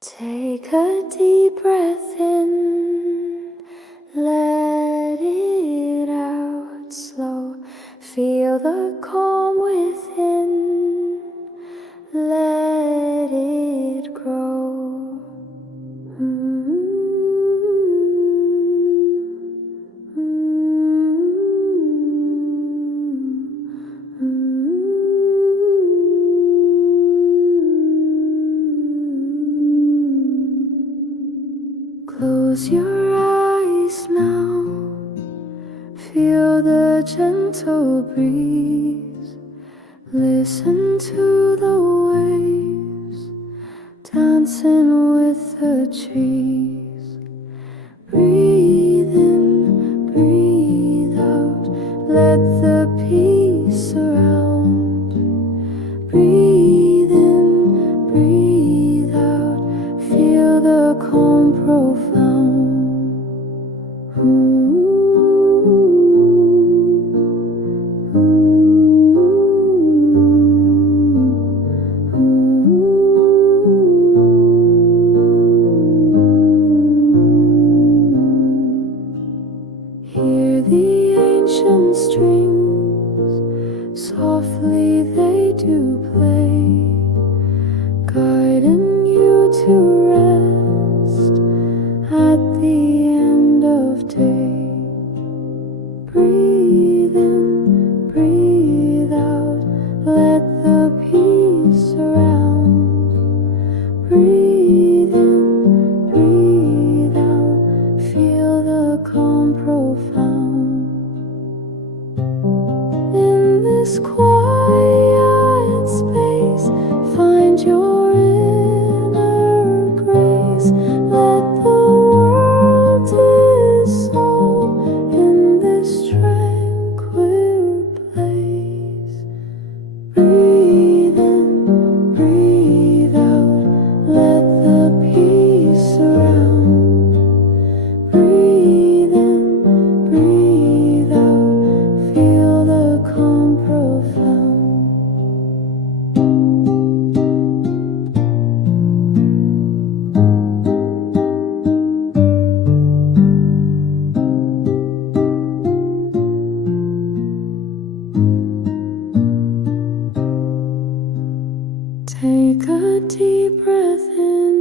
Take a deep breath in, let it out slow. Feel the calm within, let it grow. Close your eyes now, feel the gentle breeze, listen to the waves, dancing with the trees. Breathe in, breathe out, let the peace surround. Breathe in, breathe out, feel the calm profound. Hear the ancient strings, softly they do play, guiding you to rest at the end of day. Breathe in, breathe out, let the peace surround. Breathe in, breathe out, feel the calm profound. In this quiet space, find your inner grace. Let the world dissolve in this tranquil place. Breathe in, breathe out, let the peace surround. Breathe in, breathe out, feel the calm profound. Take a deep breath in,